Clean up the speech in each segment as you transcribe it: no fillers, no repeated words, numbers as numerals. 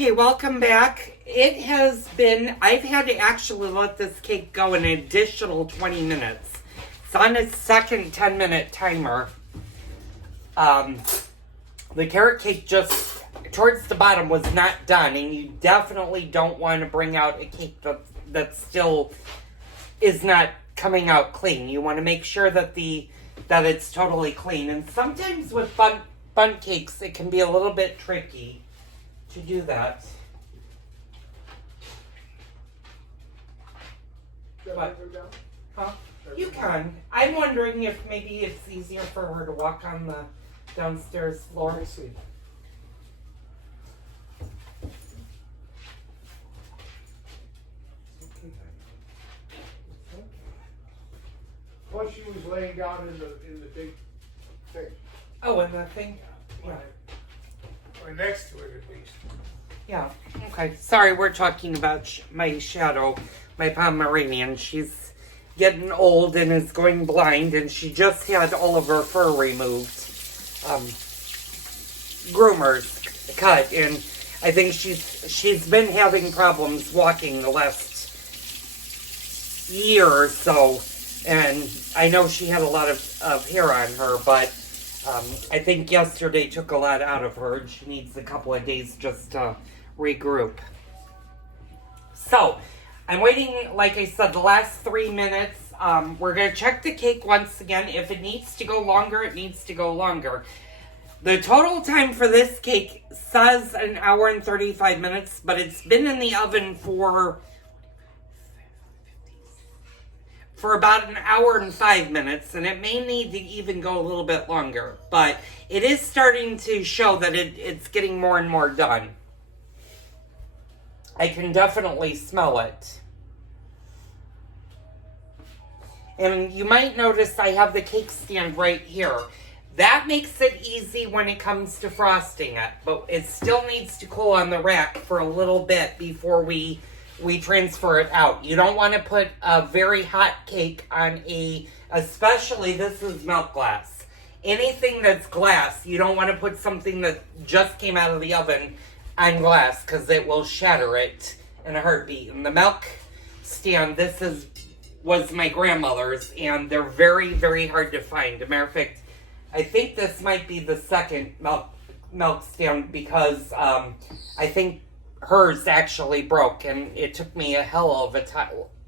Okay, welcome back. It has been, I've had to actually let this cake go an additional 20 minutes. It's on its second 10-minute timer. The carrot cake just, towards the bottom, was not done, and you definitely don't want to bring out a cake that still is not coming out clean. You want to make sure that that it's totally clean. And sometimes with bun cakes, it can be a little bit tricky to do that. But, huh? You can. I'm wondering if maybe it's easier for her to walk on the downstairs floor. Let me see. Plus, she was laying down in the big thing. Oh, and the thing? Yeah. Or next to it, at least. Yeah. Okay. Sorry, we're talking about my shadow, my Pomeranian. She's getting old and is going blind, and she just had all of her fur removed. Groomers cut, and I think she's been having problems walking the last year or so, and I know she had a lot of hair on her, but I think yesterday took a lot out of her, and she needs a couple of days just to regroup. So, I'm waiting, like I said, the last 3 minutes. We're going to check the cake once again. If it needs to go longer, it needs to go longer. The total time for this cake says 1 hour and 35 minutes, but it's been in the oven for about 1 hour and 5 minutes, and it may need to even go a little bit longer. But it is starting to show that it's getting more and more done. I can definitely smell it. And you might notice I have the cake stand right here. That makes it easy when it comes to frosting it, but it still needs to cool on the rack for a little bit before we transfer it out. You don't want to put a very hot cake on especially this is milk glass. Anything that's glass, you don't want to put something that just came out of the oven on glass because it will shatter it in a heartbeat. And the milk stand, was my grandmother's, and they're very, very hard to find. As a matter of fact, I think this might be the second milk stand because I think hers actually broke, and it took me a hell of a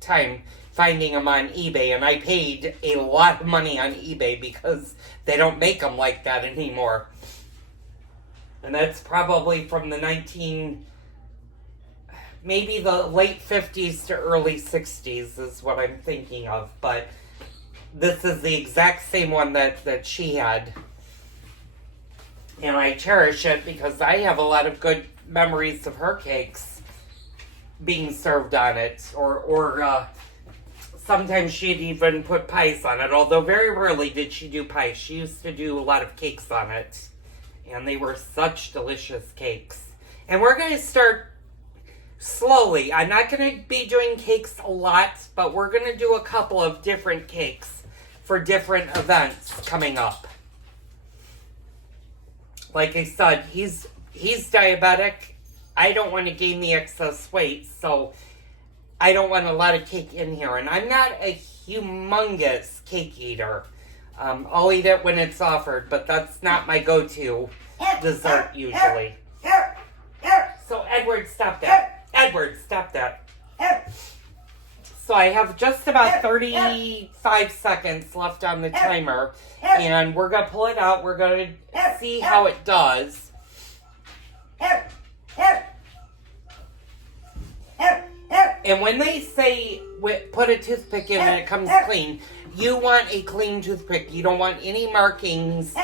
time finding them on eBay, and I paid a lot of money on eBay because they don't make them like that anymore. And that's probably from maybe the late 50s to early 60s is what I'm thinking of, but this is the exact same one that she had. And I cherish it because I have a lot of good memories of her cakes being served on it, or sometimes she'd even put pies on it, although very rarely did she do pies. She used to do a lot of cakes on it, and they were such delicious cakes. And we're going to start slowly. I'm not going to be doing cakes a lot, but we're going to do a couple of different cakes for different events coming up. Like I said, he's diabetic. I don't want to gain the excess weight, so I don't want a lot of cake in here. And I'm not a humongous cake eater. I'll eat it when it's offered, but that's not my go-to dessert usually. So Edward, stop that. Edward, stop that. So I have just about 35 seconds left on the timer, and we're going to pull it out. We're going to see how it does. And when they say put a toothpick in and it comes clean, you want a clean toothpick. You don't want any markings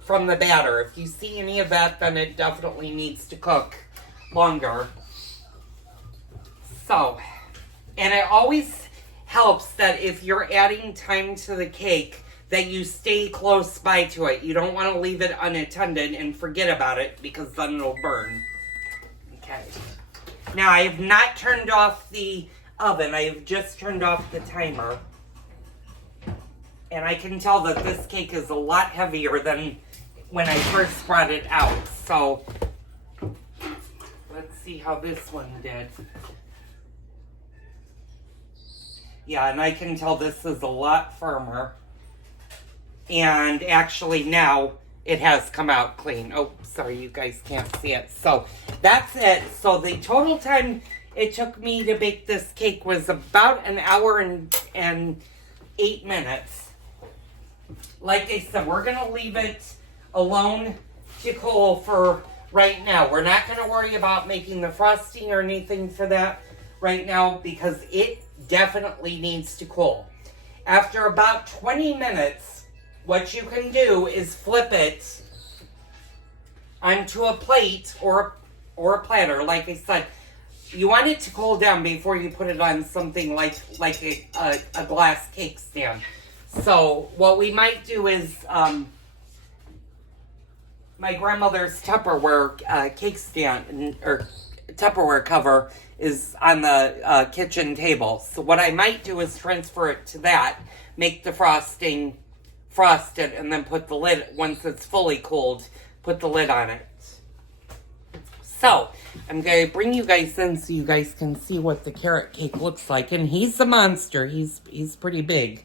from the batter. If you see any of that, then it definitely needs to cook longer. So, and it always helps that if you're adding time to the cake, that you stay close by to it. You don't want to leave it unattended and forget about it because then it'll burn. Okay. Now, I have not turned off the oven. I have just turned off the timer. And I can tell that this cake is a lot heavier than when I first brought it out. So see how this one did. Yeah, and I can tell this is a lot firmer. And actually now it has come out clean. Oh, sorry, you guys can't see it. So that's it. So the total time it took me to bake this cake was about an hour and 8 minutes. Like I said, we're going to leave it alone to cool for right now. We're not going to worry about making the frosting or anything for that right now because it definitely needs to cool. After about 20 minutes, what you can do is flip it onto a plate or a platter. Like I said, you want it to cool down before you put it on something like a glass cake stand. So what we might do is my grandmother's Tupperware cake stand or Tupperware cover is on the kitchen table. So what I might do is transfer it to that, make the frosting frosted, and then put the lid, once it's fully cooled, put the lid on it. So I'm going to bring you guys in so you guys can see what the carrot cake looks like. And he's a monster. He's pretty big.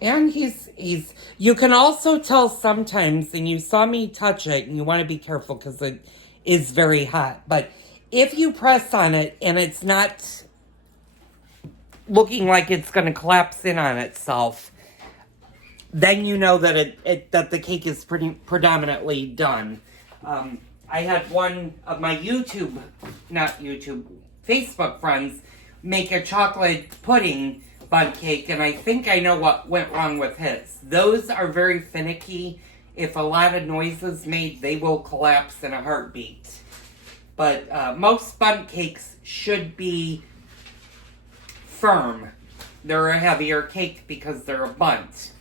And you can also tell sometimes, and you saw me touch it, and you want to be careful because it is very hot. But if you press on it and it's not looking like it's going to collapse in on itself, then you know that that the cake is predominantly done. I had one of my Facebook friends make a chocolate pudding bun cake, and I think I know what went wrong with his. Those are very finicky. If a lot of noise is made, they will collapse in a heartbeat. But most bundt cakes should be firm. They're a heavier cake because they're a bundt.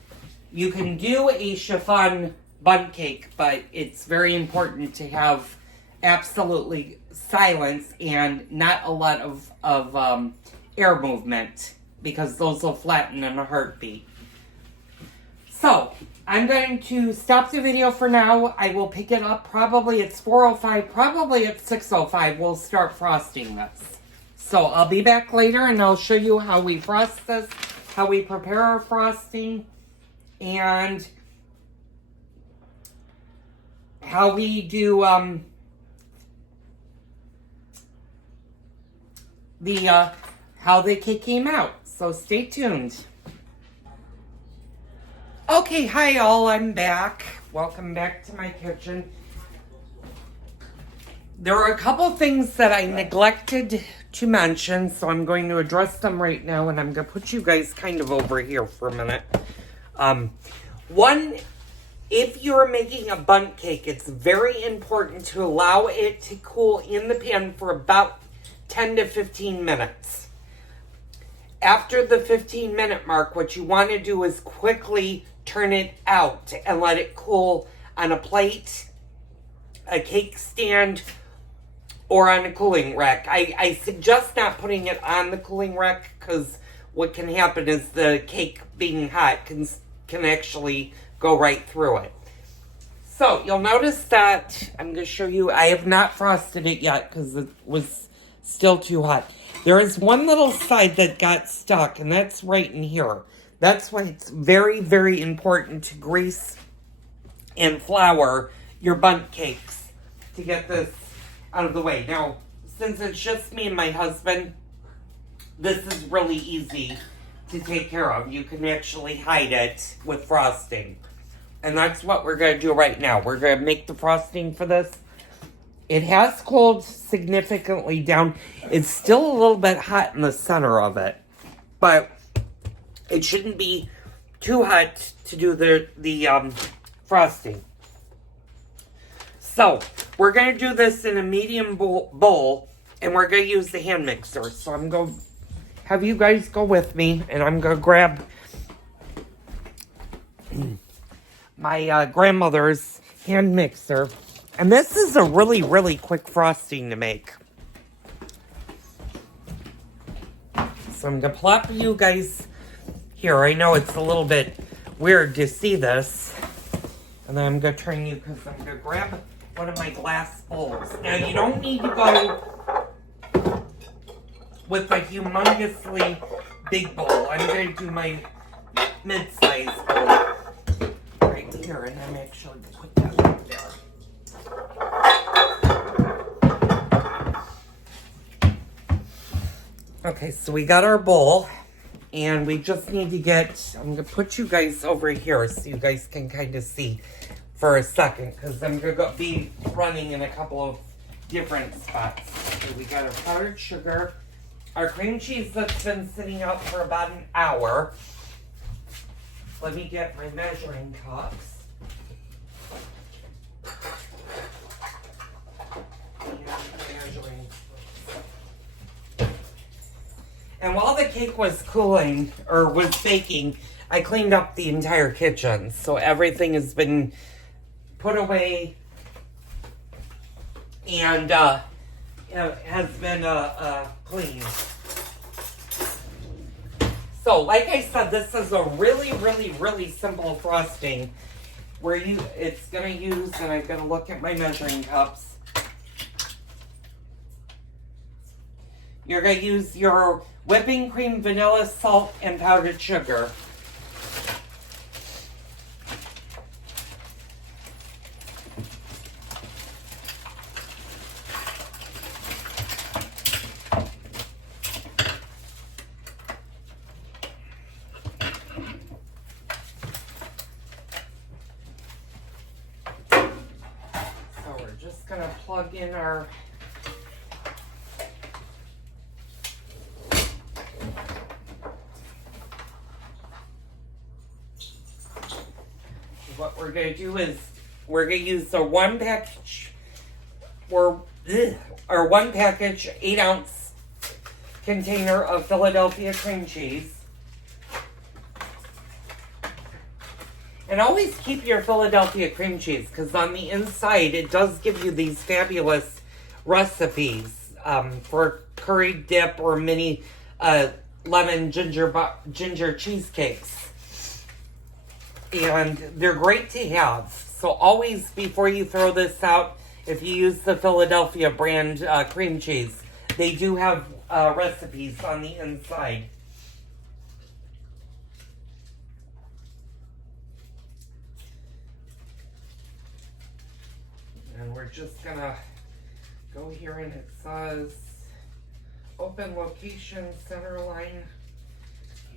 You can do a chiffon bundt cake, but it's very important to have absolutely silence and not a lot of air movement, because those will flatten in a heartbeat. So, I'm going to stop the video for now. I will pick it up probably at 4:05, probably at 6:05 we'll start frosting this. So, I'll be back later and I'll show you how we frost this, how we prepare our frosting, and how we do how the cake came out. So stay tuned. Okay, hi all, I'm back. Welcome back to my kitchen. There are a couple things that I neglected to mention, so I'm going to address them right now, and I'm going to put you guys kind of over here for a minute. One, if you're making a bundt cake, it's very important to allow it to cool in the pan for about 10 to 15 minutes. After the 15-minute mark, what you want to do is quickly turn it out and let it cool on a plate, a cake stand, or on a cooling rack. I suggest not putting it on the cooling rack because what can happen is the cake being hot can actually go right through it. So you'll notice that I'm going to show you, I have not frosted it yet because it was still too hot. There is one little side that got stuck, and that's right in here. That's why it's very, very important to grease and flour your bundt cakes to get this out of the way. Now, since it's just me and my husband, this is really easy to take care of. You can actually hide it with frosting. And that's what we're going to do right now. We're going to make the frosting for this. It has cooled significantly down. It's still a little bit hot in the center of it, but it shouldn't be too hot to do the frosting. So we're going to do this in a medium bowl, and we're going to use the hand mixer. So I'm going to have you guys go with me, and I'm going to grab my grandmother's hand mixer. And this is a really, really quick frosting to make. So I'm going to plop you guys here. I know it's a little bit weird to see this. And then I'm going to turn you because I'm going to grab one of my glass bowls. Now, you don't need to go with a humongously big bowl. I'm going to do my mid-size bowl right here, and I'm actually going to put that right there. Okay, so we got our bowl, and we just need to get, I'm going to put you guys over here so you guys can kind of see for a second, because I'm going to be running in a couple of different spots. Okay, we got our powdered sugar, our cream cheese that's been sitting out for about an hour. Let me get my measuring cups. And while the cake was cooling, or was baking, I cleaned up the entire kitchen. So everything has been put away and has been cleaned. So, like I said, this is a really, really, really simple frosting where it's gonna use, and I'm gonna look at my measuring cups. You're gonna use your whipping cream, vanilla, salt, and powdered sugar. So we're just gonna plug in our what we're going to do is we're going to use the one package or 8-ounce container of Philadelphia cream cheese. And always keep your Philadelphia cream cheese, because on the inside it does give you these fabulous recipes for curry dip or mini lemon ginger cheesecakes. And they're great to have. So always, before you throw this out, if you use the Philadelphia brand cream cheese, they do have recipes on the inside. And we're just gonna go here, and it says open location center line.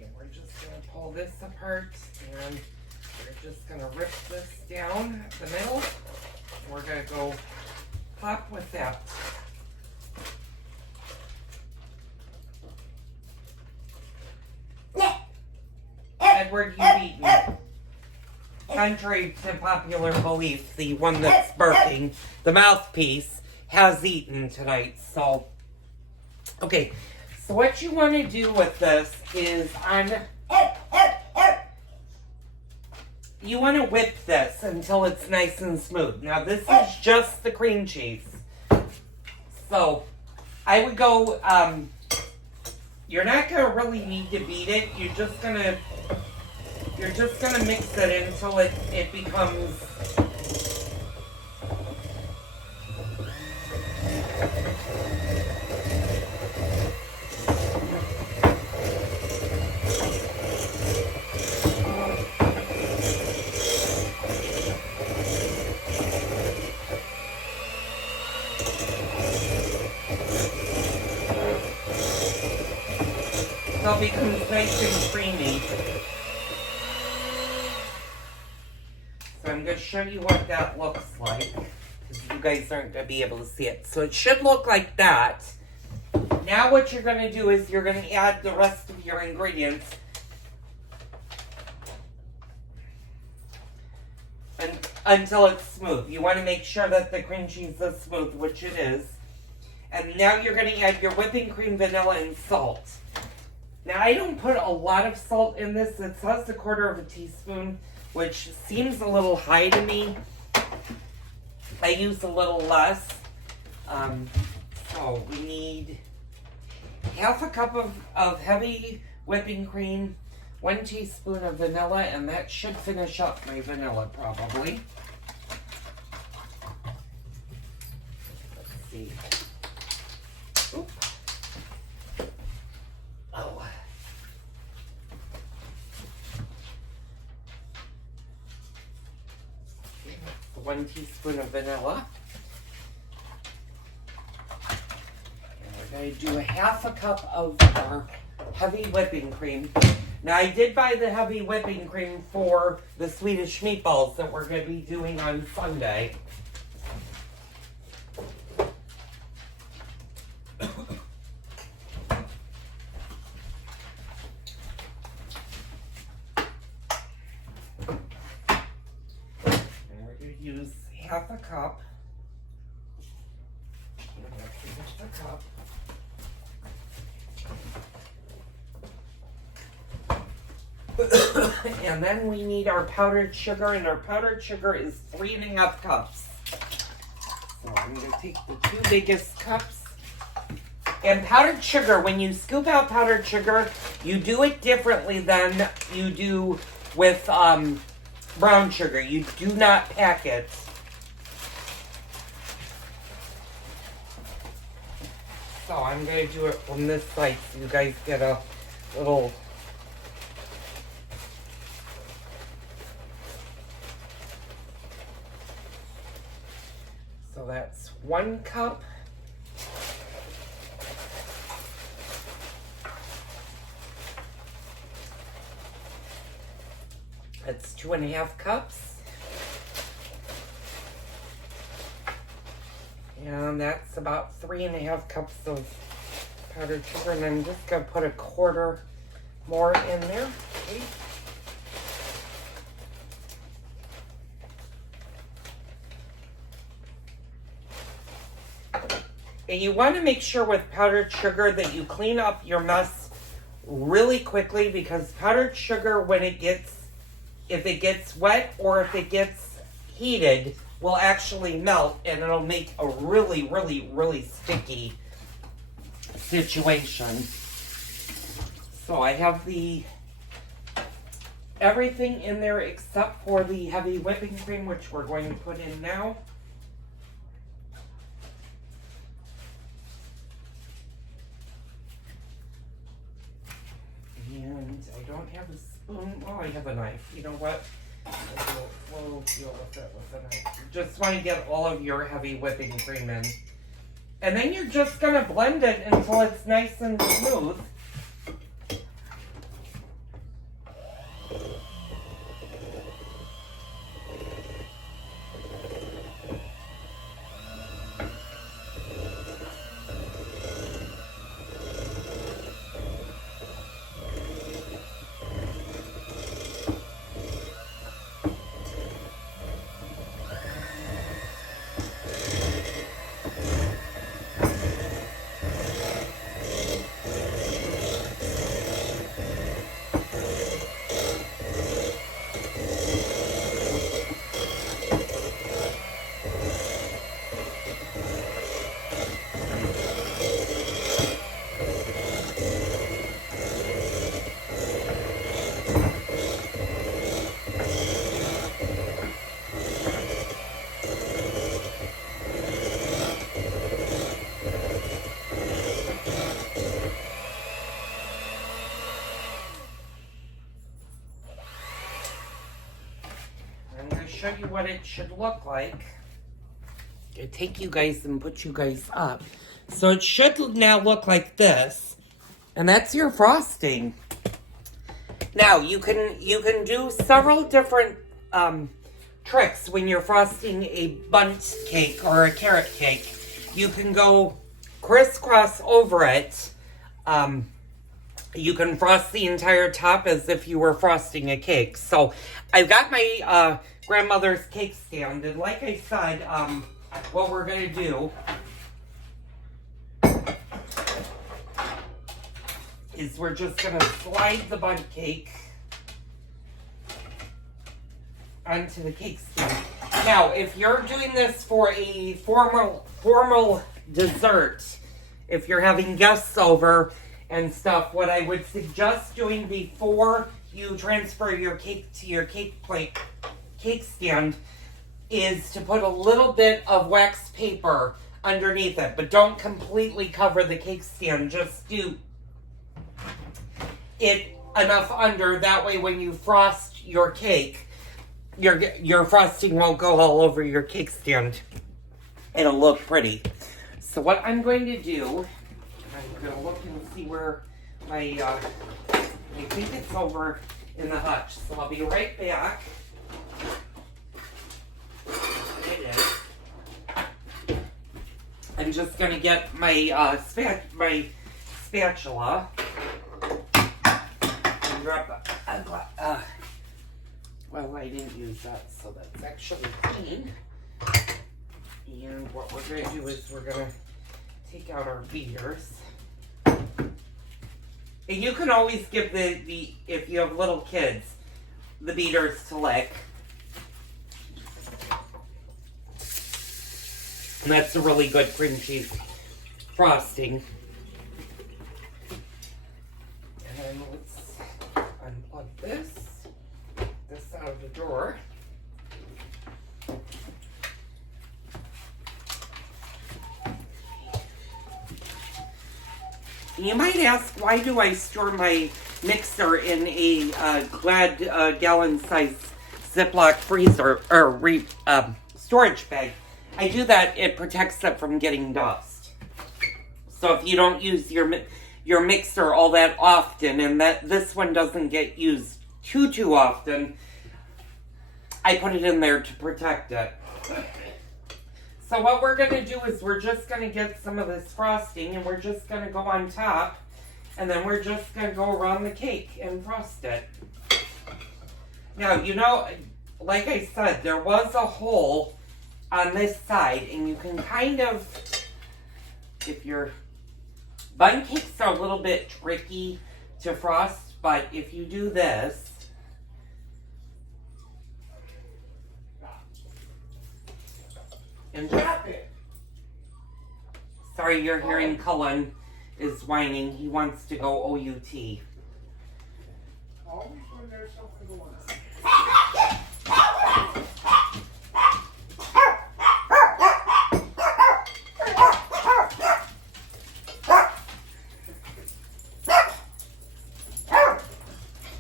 And we're just gonna pull this apart, and we're just gonna rip this down the middle. We're gonna go pop with that. Edward Hugh Beaton. Contrary to popular belief, the one that's barking, the mouthpiece, has eaten tonight. So, okay. So what you want to do with this is you want to whip this until it's nice and smooth. Now this is just the cream cheese. So I would go, you're not going to really need to beat it. You're just going to mix it until it becomes nice and creamy. So I'm going to show you what that looks like, because you guys aren't going to be able to see it. So it should look like that. Now what you're going to do is you're going to add the rest of your ingredients. Until it's smooth. You want to make sure that the cream cheese is smooth, which it is. And now you're going to add your whipping cream, vanilla, and salt. Now I don't put a lot of salt in this. It says 1/4 teaspoon, which seems a little high to me. I use a little less. So we need 1/2 cup of heavy whipping cream, 1 teaspoon of vanilla, and that should finish up my vanilla probably. Let's see. Oop. 1 teaspoon of vanilla. And we're going to do a 1/2 cup of our heavy whipping cream. Now, I did buy the heavy whipping cream for the Swedish meatballs that we're going to be doing on Sunday. Use 1/2 cup. And then we need our powdered sugar, and our powdered sugar is 3.5 cups. So I'm going to take the 2 biggest cups. And powdered sugar, when you scoop out powdered sugar, you do it differently than you do with brown sugar. You do not pack it. So I'm going to do it from this side so you guys get a little... So that's 1 cup. That's 2.5 cups. And that's about 3.5 cups of powdered sugar. And I'm just going to put 1/4 more in there. Okay. And you want to make sure with powdered sugar that you clean up your mess really quickly, because powdered sugar, when it gets, if it gets wet or if it gets heated, will actually melt, and it'll make a really, really, really sticky situation. So I have everything in there except for the heavy whipping cream, which we're going to put in now. And I don't have a spoon. Oh, I have a knife. You know what? We'll deal with it with a knife. You just want to get all of your heavy whipping cream in. And then you're just going to blend it until it's nice and smooth. Show you what it should look like. I take you guys and put you guys up. So it should now look like this, and that's your frosting. Now you can do several different tricks when you're frosting a bundt cake or a carrot cake. You can go crisscross over it. You can frost the entire top as if you were frosting a cake. So I've got my grandmother's cake stand, and like I said, what we're going to do is we're just going to slide the bundt cake onto the cake stand. Now, if you're doing this for a formal dessert, if you're having guests over and stuff, what I would suggest doing before you transfer your cake to your cake stand is to put a little bit of wax paper underneath it, but don't completely cover the cake stand. Just do it enough under, that way when you frost your cake, your frosting won't go all over your cake stand. It'll look pretty. So what I'm going to do, I'm going to look and see where my, I think it's over in the hutch. So I'll be right back. It is. I'm just going to get my, spatula. And drop well, I didn't use that, so that's actually clean. And what we're going to do is we're going to take out our beaters. And you can always give the if you have little kids, the beaters to lick. And that's a really good cream cheese frosting. And let's unplug this out of the drawer. You might ask, why do I store my mixer in a Glad gallon size Ziploc freezer or storage bag? I do that, it protects it from getting dust. So if you don't use your mixer all that often, and this one doesn't get used too often, I put it in there to protect it. So what we're going to do is we're just going to get some of this frosting and we're just going to go on top, and then we're just going to go around the cake and frost it. Now, you know, like I said, there was a hole on this side, and you can kind of, if your bun cakes are a little bit tricky to frost, but if you do this, and Tap it. Sorry, you're hearing Cullen is whining. He wants to go OUT. Always when there's something going on.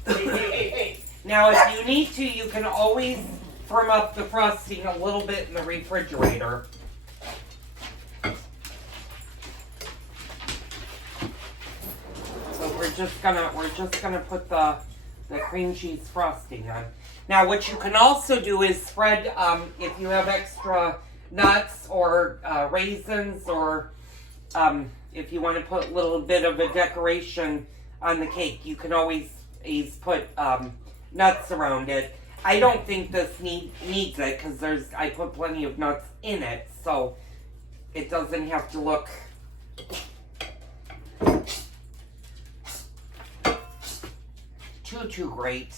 Hey. Now, if you need to, you can always firm up the frosting a little bit in the refrigerator. So we're just gonna put the cream cheese frosting on. Now, what you can also do is spread, if you have extra nuts or raisins, or if you want to put a little bit of a decoration on the cake, you can always put nuts around it. I don't think this needs it because I put plenty of nuts in it, so it doesn't have to look too great.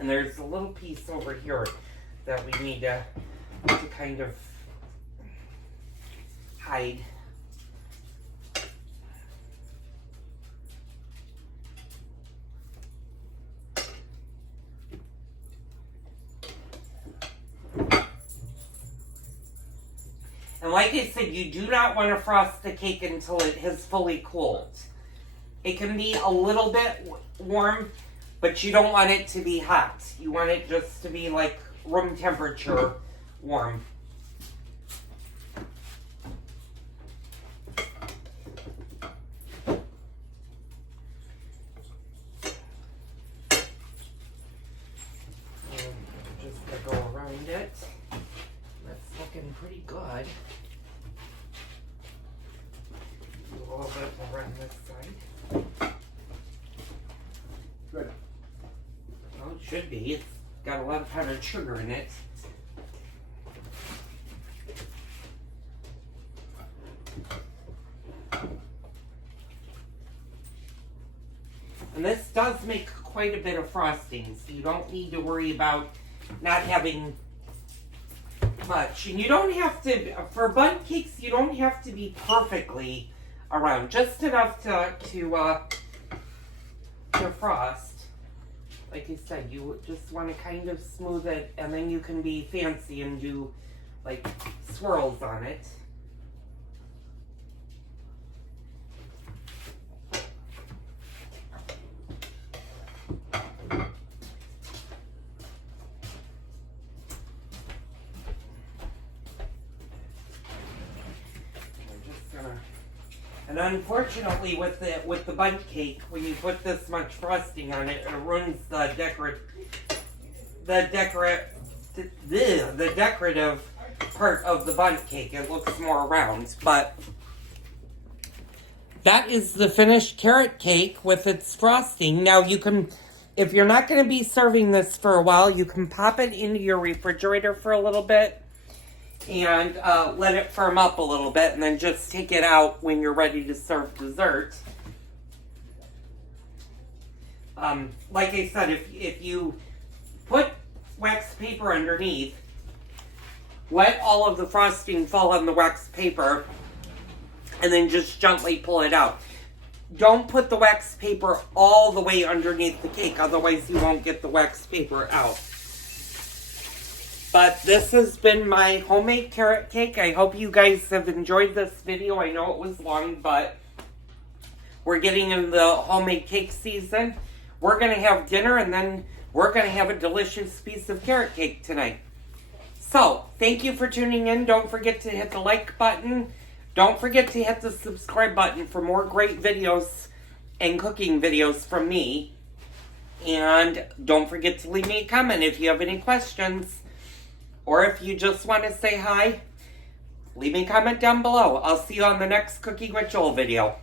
And there's a little piece over here that we need to kind of hide. And like I said, you do not want to frost the cake until it has fully cooled. It can be a little bit warm, but you don't want it to be hot. You want it just to be like room temperature warm. Just gonna go around it. That's looking pretty good. A little bit more on this side. Good. Well, it should be. It's got a lot of powdered sugar in it. And this does make quite a bit of frosting, so you don't need to worry about not having much. And you don't have to, for bun cakes, you don't have to be perfectly around. Just enough to frost. Like I said, you just want to kind of smooth it, and then you can be fancy and do like swirls on it. And unfortunately, with the bundt cake, when you put this much frosting on it, it ruins the decorative part of the bundt cake. It looks more round, but that is the finished carrot cake with its frosting. Now you can, if you're not going to be serving this for a while, you can pop it into your refrigerator for a little bit and let it firm up a little bit, and then just take it out when you're ready to serve dessert. Like I said, if you put wax paper underneath, let all of the frosting fall on the wax paper, and then just gently pull it out. Don't put the wax paper all the way underneath the cake, otherwise you won't get the wax paper out. But this has been my homemade carrot cake. I hope you guys have enjoyed this video. I know it was long, but we're getting into the homemade cake season. We're going to have dinner, and then we're going to have a delicious piece of carrot cake tonight. So, thank you for tuning in. Don't forget to hit the like button. Don't forget to hit the subscribe button for more great videos and cooking videos from me. And don't forget to leave me a comment if you have any questions. Or if you just want to say hi, leave me a comment down below. I'll see you on the next Cooking with Joel video.